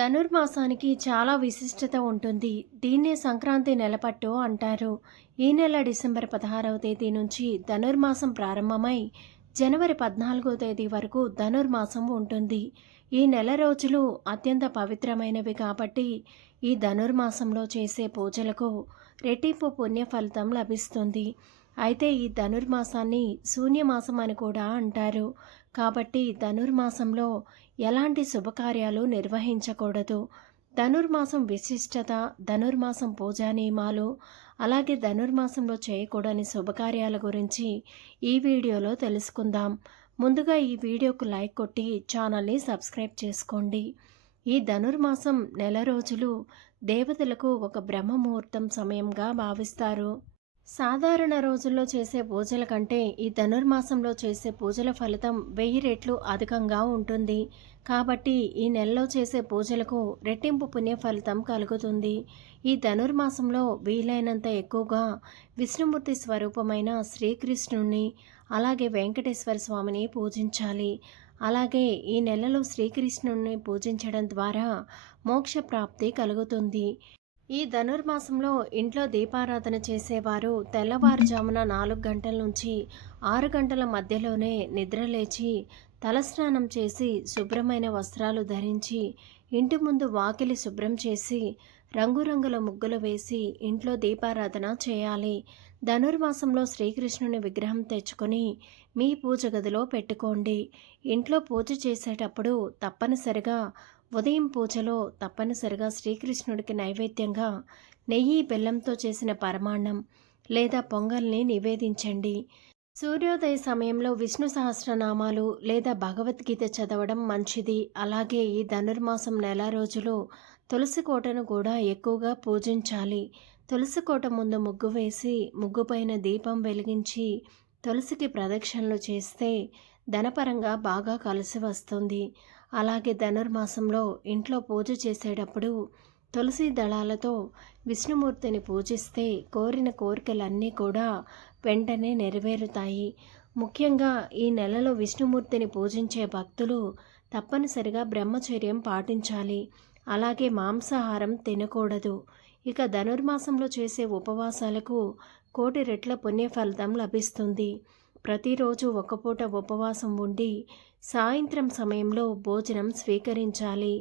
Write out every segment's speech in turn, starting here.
ధనుర్మాసానికి చాలా విశిష్టత ఉంటుంది. దీన్నే సంక్రాంతి నెలపట్టు అంటారు. ఈ నెల డిసెంబర్ పదహారవ తేదీ నుంచి ధనుర్మాసం ప్రారంభమై జనవరి పద్నాలుగో తేదీ వరకు ధనుర్మాసం ఉంటుంది. ఈ నెల రోజులు అత్యంత పవిత్రమైనవి కాబట్టి ఈ ధనుర్మాసంలో చేసే పూజలకు రెట్టింపు పుణ్య ఫలితం లభిస్తుంది. అయితే ఈ ధనుర్మాసాన్ని శూన్యమాసం అని కూడా అంటారు. కాబట్టి ధనుర్మాసంలో ఎలాంటి శుభకార్యాలు నిర్వహించకూడదు. ధనుర్మాసం విశిష్టత ధనుర్మాసం పూజా నియమాలు అలాగే ధనుర్మాసంలో చేయకూడని శుభకార్యాల గురించి ఈ వీడియోలో తెలుసుకుందాం. ముందుగా ఈ వీడియోకు లైక్ కొట్టి ఛానల్ని సబ్స్క్రైబ్ చేసుకోండి. ఈ ధనుర్మాసం నెల రోజులు దేవతలకు ఒక బ్రహ్మముహూర్తం సమయంగా భావిస్తారు. సాధారణ రోజుల్లో చేసే పూజల కంటే ఈ ధనుర్మాసంలో చేసే పూజల ఫలితం వెయ్యి రెట్లు అధికంగా ఉంటుంది. కాబట్టి ఈ నెలలో చేసే పూజలకు రెట్టింపు పుణ్య ఫలితం కలుగుతుంది. ఈ ధనుర్మాసంలో వీలైనంత ఎక్కువగా విష్ణుమూర్తి స్వరూపమైన శ్రీకృష్ణుణ్ణి అలాగే వెంకటేశ్వర స్వామిని పూజించాలి. అలాగే ఈ నెలలో శ్రీకృష్ణుణ్ణి పూజించడం ద్వారా మోక్ష ప్రాప్తి కలుగుతుంది. ఈ ధనుర్మాసంలో ఇంట్లో దీపారాధన చేసేవారు తెల్లవారుజామున నాలుగు గంటల నుంచి ఆరు గంటల మధ్యలోనే నిద్రలేచి తలస్నానం చేసి శుభ్రమైన వస్త్రాలు ధరించి ఇంటి ముందు వాకిలి శుభ్రం చేసి రంగురంగుల ముగ్గులు వేసి ఇంట్లో దీపారాధన చేయాలి. ధనుర్మాసంలో శ్రీకృష్ణుని విగ్రహం తెచ్చుకొని మీ పూజ గదిలో పెట్టుకోండి. ఇంట్లో పూజ చేసేటప్పుడు తప్పనిసరిగా ఉదయం పూజలో తప్పనిసరిగా శ్రీకృష్ణుడికి నైవేద్యంగా నెయ్యి బెల్లంతో చేసిన పరమాన్నం లేదా పొంగల్ని నివేదించండి. సూర్యోదయ సమయంలో విష్ణు సహస్రనామాలు లేదా భగవద్గీత చదవడం మంచిది. అలాగే ఈ ధనుర్మాసం నెల రోజులు తులసి కోటను కూడా ఎక్కువగా పూజించాలి. తులసి కోట ముందు ముగ్గు వేసి ముగ్గుపైన దీపం వెలిగించి తులసికి ప్రదక్షిణలు చేస్తే ధనపరంగా బాగా కలిసి వస్తుంది. అలాగే ధనుర్మాసంలో ఇంట్లో పూజ చేసేటప్పుడు తులసి దళాలతో విష్ణుమూర్తిని పూజిస్తే కోరిన కోరికలన్నీ కూడా వెంటనే నెరవేరుతాయి. ముఖ్యంగా ఈ నెలలో విష్ణుమూర్తిని పూజించే భక్తులు తప్పనిసరిగా బ్రహ్మచర్యం పాటించాలి. అలాగే మాంసాహారం తినకూడదు. ఇక ధనుర్మాసంలో చేసే ఉపవాసాలకు కోటి రెట్ల పుణ్యఫలితం లభిస్తుంది. ప్రతిరోజు ఒకపూట ఉపవాసం ఉండి సాయంత్రం సమయంలో భోజనం స్వీకరించాలి.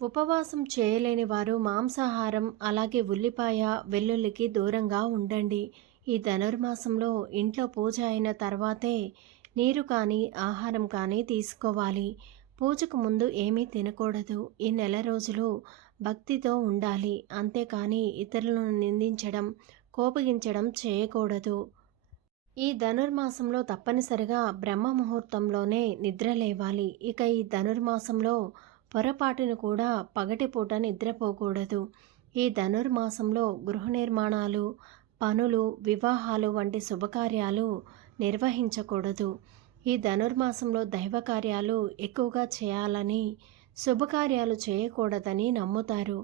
ఉపవాసం చేయలేని వారు మాంసాహారం అలాగే ఉల్లిపాయ వెల్లుల్లికి దూరంగా ఉండండి. ఈ ధనుర్మాసంలో ఇంట్లో పూజ అయిన తర్వాతే నీరు కానీ ఆహారం కానీ తీసుకోవాలి. పూజకు ముందు ఏమీ తినకూడదు. ఈ నెల రోజులు భక్తితో ఉండాలి. అంతేకాని ఇతరులను నిందించడం కోపగించడం చేయకూడదు. ఈ ధనుర్మాసంలో తప్పనిసరిగా బ్రహ్మ ముహూర్తంలోనే నిద్ర లేవాలి. ఇక ఈ ధనుర్మాసంలో పొరపాటును కూడా పగటిపూట నిద్రపోకూడదు ఈ ధనుర్మాసంలో గృహ నిర్మాణాలు పనులు వివాహాలు వంటి శుభకార్యాలు నిర్వహించకూడదు. ఈ ధనుర్మాసంలో దైవ కార్యాలు ఎక్కువగా చేయాలని శుభకార్యాలు చేయకూడదని నమ్ముతారు.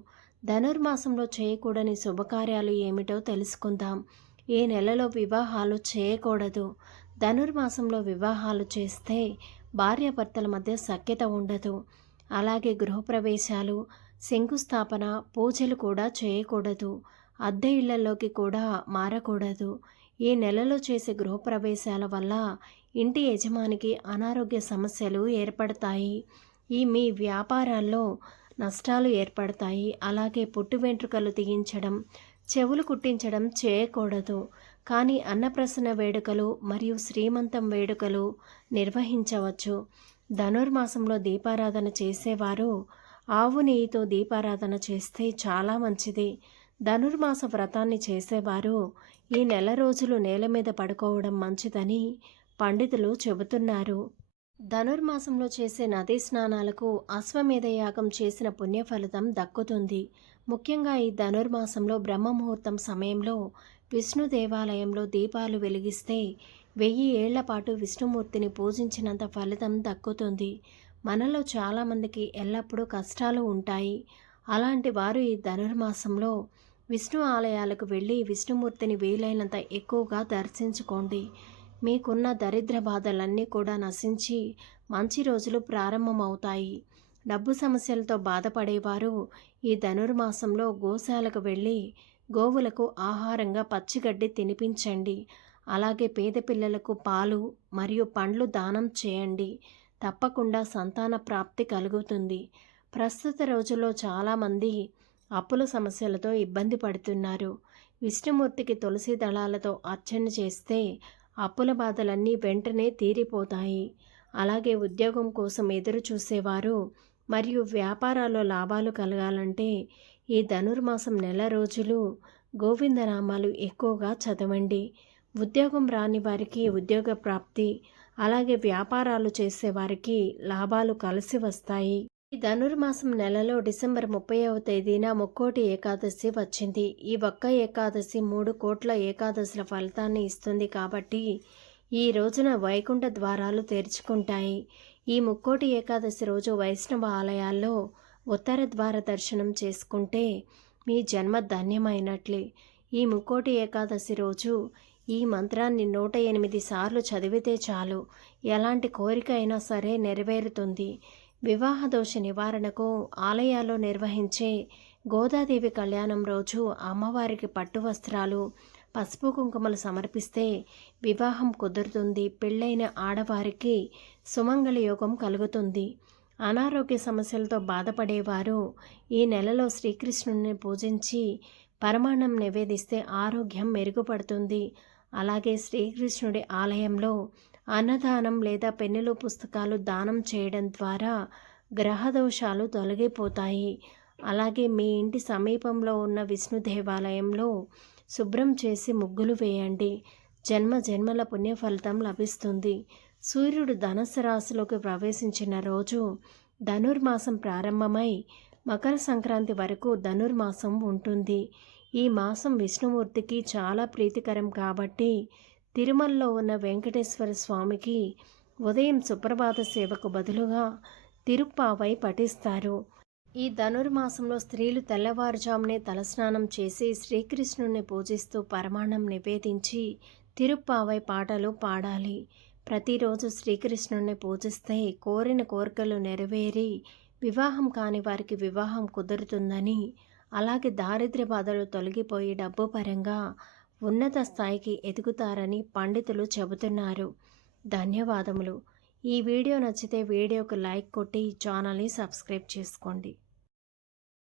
ధనుర్మాసంలో చేయకూడని శుభకార్యాలు ఏమిటో తెలుసుకుందాం. ఈ నెలలో వివాహాలు చేయకూడదు. ధనుర్మాసంలో వివాహాలు చేస్తే భార్యాభర్తల మధ్య సఖ్యత ఉండదు. అలాగే గృహప్రవేశాలు శంకుస్థాపన పూజలు కూడా చేయకూడదు. అద్దె ఇళ్ళలోకి కూడా మారకూడదు. ఈ నెలలో చేసే గృహప్రవేశాల వల్ల ఇంటి యజమానికి అనారోగ్య సమస్యలు ఏర్పడతాయి. ఈ మీ వ్యాపారాల్లో నష్టాలు ఏర్పడతాయి. అలాగే పుట్టు వెంట్రుకలు తీయించడం చెవులు కుట్టించడం చేయకూడదు. కానీ అన్నప్రసన్న వేడుకలు మరియు శ్రీమంతం వేడుకలు నిర్వహించవచ్చు. ధనుర్మాసంలో దీపారాధన చేసేవారు ఆవు నెయ్యితో దీపారాధన చేస్తే చాలా మంచిది. ధనుర్మాస వ్రతాన్ని చేసేవారు ఈ నెల రోజులు నేల మీద పడుకోవడం మంచిదని పండితులు చెబుతున్నారు. ధనుర్మాసంలో చేసే నదీ స్నానాలకు అశ్వమేధ యాగం చేసిన పుణ్యఫలితం దక్కుతుంది. ముఖ్యంగా ఈ ధనుర్మాసంలో బ్రహ్మముహూర్తం సమయంలో విష్ణు దేవాలయంలో దీపాలు వెలిగిస్తే వెయ్యి ఏళ్ళ పాటు విష్ణుమూర్తిని పూజించినంత ఫలితం దక్కుతుంది. మనలో చాలామందికి ఎల్లప్పుడూ కష్టాలు ఉంటాయి. అలాంటి వారు ఈ ధనుర్మాసంలో విష్ణు ఆలయాలకు వెళ్ళి విష్ణుమూర్తిని వీలైనంత ఎక్కువగా దర్శించుకోండి. మీకున్న దరిద్ర బాధలన్నీ కూడా నశించి మంచి రోజులు ప్రారంభమవుతాయి. డబ్బు సమస్యలతో బాధపడేవారు. ఈ ధనుర్మాసంలో గోశాలకు వెళ్ళి గోవులకు ఆహారంగా పచ్చిగడ్డి తినిపించండి. అలాగే పేద పిల్లలకు పాలు మరియు పండ్లు దానం చేయండి. తప్పకుండా సంతాన ప్రాప్తి కలుగుతుంది. ప్రస్తుత రోజుల్లో చాలామంది అప్పుల సమస్యలతో ఇబ్బంది పడుతున్నారు. విష్ణుమూర్తికి తులసి దళాలతో అర్చన చేస్తే అప్పుల బాధలన్నీ వెంటనే తీరిపోతాయి. అలాగే ఉద్యోగం కోసం ఎదురు చూసేవారు మరియు వ్యాపారాల్లో లాభాలు కలగాలంటే ఈ ధనుర్మాసం నెల రోజులు గోవిందనామాలు ఎక్కువగా చదవండి. ఉద్యోగం రాని వారికి ఉద్యోగ ప్రాప్తి అలాగే వ్యాపారాలు చేసేవారికి లాభాలు కలిసి వస్తాయి. ఈ ధనుర్మాసం నెలలో డిసెంబర్ ముప్పైవ తేదీన ముక్కోటి ఏకాదశి వచ్చింది. ఈ ఒక్క ఏకాదశి మూడు కోట్ల ఏకాదశుల ఫలితాన్ని ఇస్తుంది కాబట్టి ఈ రోజున వైకుంఠ ద్వారాలు తెరుచుకుంటాయి. ఈ ముక్కోటి ఏకాదశి రోజు వైష్ణవ ఆలయాల్లో ఉత్తర ద్వార దర్శనం చేసుకుంటే మీ జన్మ ధన్యమైనట్లే. ఈ ముక్కోటి ఏకాదశి రోజు ఈ మంత్రాన్ని నూట ఎనిమిది సార్లు చదివితే చాలు. ఎలాంటి కోరిక అయినా సరే నెరవేరుతుంది. వివాహ దోష నివారణకు ఆలయాల్లో నిర్వహించే గోదాదేవి కళ్యాణం రోజు అమ్మవారికి పట్టు వస్త్రాలు పసుపు కుంకుమలు సమర్పిస్తే వివాహం కుదురుతుంది. పెళ్ళైన ఆడవారికి సుమంగళ యోగం కలుగుతుంది. అనారోగ్య సమస్యలతో బాధపడేవారు ఈ నెలలో శ్రీకృష్ణుని పూజించి పరమాణం నివేదిస్తే ఆరోగ్యం మెరుగుపడుతుంది. అలాగే శ్రీకృష్ణుడి ఆలయంలో అన్నదానం లేదా పెన్నులు పుస్తకాలు దానం చేయడం ద్వారా గ్రహదోషాలు తొలగిపోతాయి. అలాగే మీ ఇంటి సమీపంలో ఉన్న విష్ణు దేవాలయంలో శుభ్రం చేసి ముగ్గులు వేయండి. జన్మ జన్మల పుణ్యఫలితం లభిస్తుంది. సూర్యుడు ధనస్సు రాశిలోకి ప్రవేశించిన రోజు ధనుర్మాసం ప్రారంభమై మకర సంక్రాంతి వరకు ధనుర్మాసం ఉంటుంది. ఈ మాసం విష్ణుమూర్తికి చాలా ప్రీతికరం కాబట్టి తిరుమలలో ఉన్న వెంకటేశ్వర స్వామికి ఉదయం సుప్రభాత సేవకు బదులుగా తిరుప్పావై పఠిస్తారు. ఈ ధనుర్మాసంలో స్త్రీలు తెల్లవారుజామునే తలస్నానం చేసి శ్రీకృష్ణుని పూజిస్తూ పరమాణం నివేదించి తిరుప్పావై పాటలు పాడాలి. ప్రతిరోజు శ్రీకృష్ణుని పూజిస్తే కోరిన కోరికలు నెరవేరి వివాహం కాని వారికి వివాహం కుదురుతుందని అలాగే దారిద్ర్య బాధలు తొలగిపోయి డబ్బు పరంగా ఉన్నత స్థాయికి ఎదుగుతారని పండితులు చెబుతున్నారు. ధన్యవాదములు. ఈ వీడియో నచ్చితే వీడియోకు లైక్ కొట్టి ఛానల్ని సబ్స్క్రైబ్ చేసుకోండి.